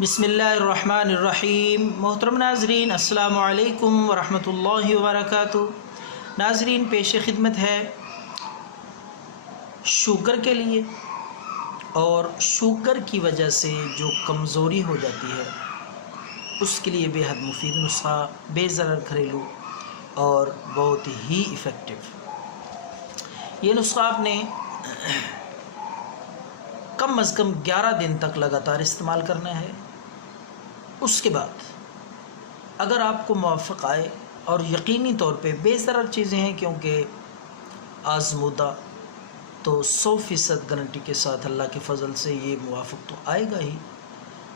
بسم اللہ الرحمن الرحیم۔ محترم ناظرین السلام علیکم ورحمۃ اللہ وبرکاتہ۔ ناظرین پیش خدمت ہے شوگر کے لیے اور شوگر کی وجہ سے جو کمزوری ہو جاتی ہے اس کے لیے بے حد مفید نسخہ، بے ضرر گھریلو اور بہت ہی ایفیکٹو۔ یہ نسخہ آپ نے کم از کم 11 دن تک لگاتار استعمال کرنا ہے۔ اس کے بعد اگر آپ کو موافق آئے، اور یقینی طور پہ بے ضرر چیزیں ہیں کیونکہ آزمودہ، تو 100% گارنٹی کے ساتھ اللہ کے فضل سے یہ موافق تو آئے گا ہی۔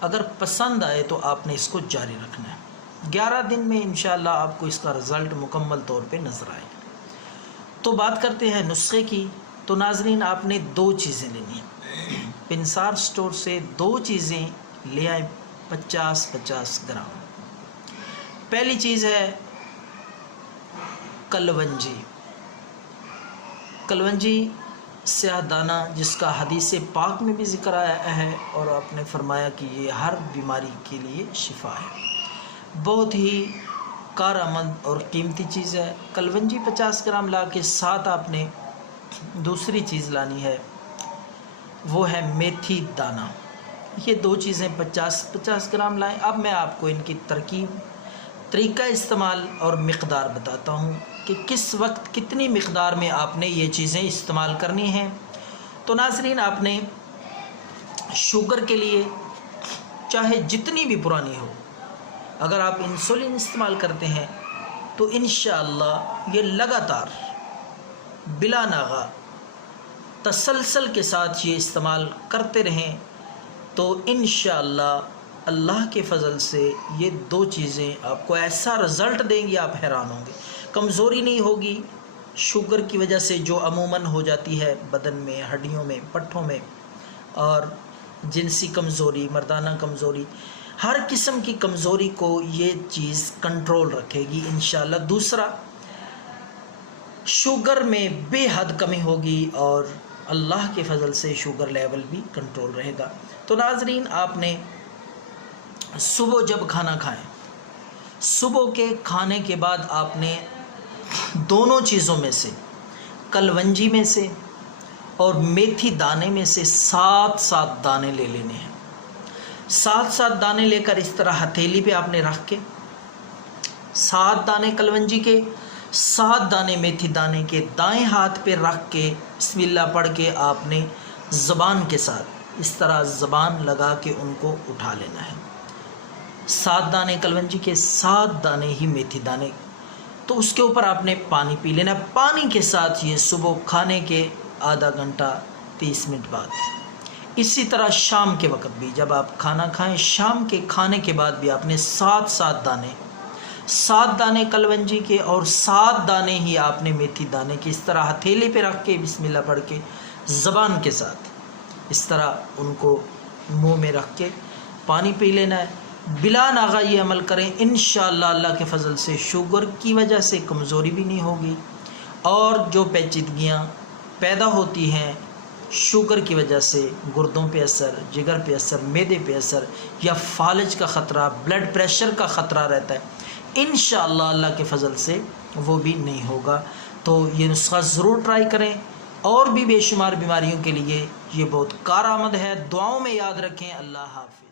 اگر پسند آئے تو آپ نے اس کو جاری رکھنا ہے۔ 11 دن میں انشاءاللہ آپ کو اس کا رزلٹ مکمل طور پہ نظر آئے گا۔ تو بات کرتے ہیں نسخے کی۔ تو ناظرین آپ نے 2 چیزیں لینی ہیں۔ پنسار سٹور سے 2 چیزیں لے آئیں 50-50 گرام۔ پہلی چیز ہے کلونجی۔ کلونجی سیاہ دانہ، جس کا حدیث پاک میں بھی ذکر آیا ہے اور آپ نے فرمایا کہ یہ ہر بیماری کے لیے شفا ہے۔ بہت ہی کارآمد اور قیمتی چیز ہے۔ کلونجی 50 گرام لا کے ساتھ آپ نے دوسری چیز لانی ہے، وہ ہے میتھی دانہ۔ یہ 2 چیزیں 50-50 گرام لائیں۔ اب میں آپ کو ان کی ترکیب، طریقہ استعمال اور مقدار بتاتا ہوں کہ کس وقت کتنی مقدار میں آپ نے یہ چیزیں استعمال کرنی ہیں۔ تو ناظرین آپ نے شوگر کے لیے چاہے جتنی بھی پرانی ہو، اگر آپ انسولین استعمال کرتے ہیں تو انشاءاللہ یہ لگاتار بلا ناغہ تسلسل کے ساتھ یہ استعمال کرتے رہیں تو انشاءاللہ اللہ کے فضل سے یہ 2 چیزیں آپ کو ایسا رزلٹ دیں گی، آپ حیران ہوں گے۔ کمزوری نہیں ہوگی شوگر کی وجہ سے جو عموماً ہو جاتی ہے بدن میں، ہڈیوں میں، پٹھوں میں، اور جنسی کمزوری، مردانہ کمزوری، ہر قسم کی کمزوری کو یہ چیز کنٹرول رکھے گی انشاءاللہ۔ دوسرا، شوگر میں بے حد کمی ہوگی اور اللہ کے فضل سے شوگر لیول بھی کنٹرول رہے گا۔ تو ناظرین آپ نے صبح جب کھانا کھائیں، صبح کے کھانے کے بعد آپ نے دونوں چیزوں میں سے، کلونجی میں سے اور میتھی دانے میں سے 7 دانے لے لینے ہیں۔ 7 دانے لے کر اس طرح ہتھیلی پہ آپ نے رکھ کے 7 دانے کلونجی کے، 7 دانے میتھی دانے کے دائیں ہاتھ پہ رکھ کے بسم اللہ پڑھ کے آپ نے زبان کے ساتھ اس طرح زبان لگا کے ان کو اٹھا لینا ہے۔ 7 دانے کلونجی کے، 7 دانے ہی میتھی دانے، تو اس کے اوپر آپ نے پانی پی لینا۔ پانی کے ساتھ یہ صبح کھانے کے آدھا گھنٹہ 30 منٹ بعد، اسی طرح شام کے وقت بھی جب آپ کھانا کھائیں، شام کے کھانے کے بعد بھی آپ نے 7 دانے، 7 دانے کلونجی کے اور 7 دانے ہی آپ نے میتھی دانے کے اس طرح ہتھیلی پہ رکھ کے بسم اللہ پڑھ کے زبان کے ساتھ اس طرح ان کو منہ میں رکھ کے پانی پی لینا ہے۔ بلا ناغہ یہ عمل کریں، انشاءاللہ اللہ کے فضل سے شوگر کی وجہ سے کمزوری بھی نہیں ہوگی، اور جو پیچیدگیاں پیدا ہوتی ہیں شوگر کی وجہ سے، گردوں پہ اثر، جگر پہ اثر، معدے پہ اثر، یا فالج کا خطرہ، بلڈ پریشر کا خطرہ رہتا ہے، انشاءاللہ اللہ کے فضل سے وہ بھی نہیں ہوگا۔ تو یہ نسخہ ضرور ٹرائی کریں، اور بھی بے شمار بیماریوں کے لیے یہ بہت کارآمد ہے۔ دعاؤں میں یاد رکھیں۔ اللہ حافظ۔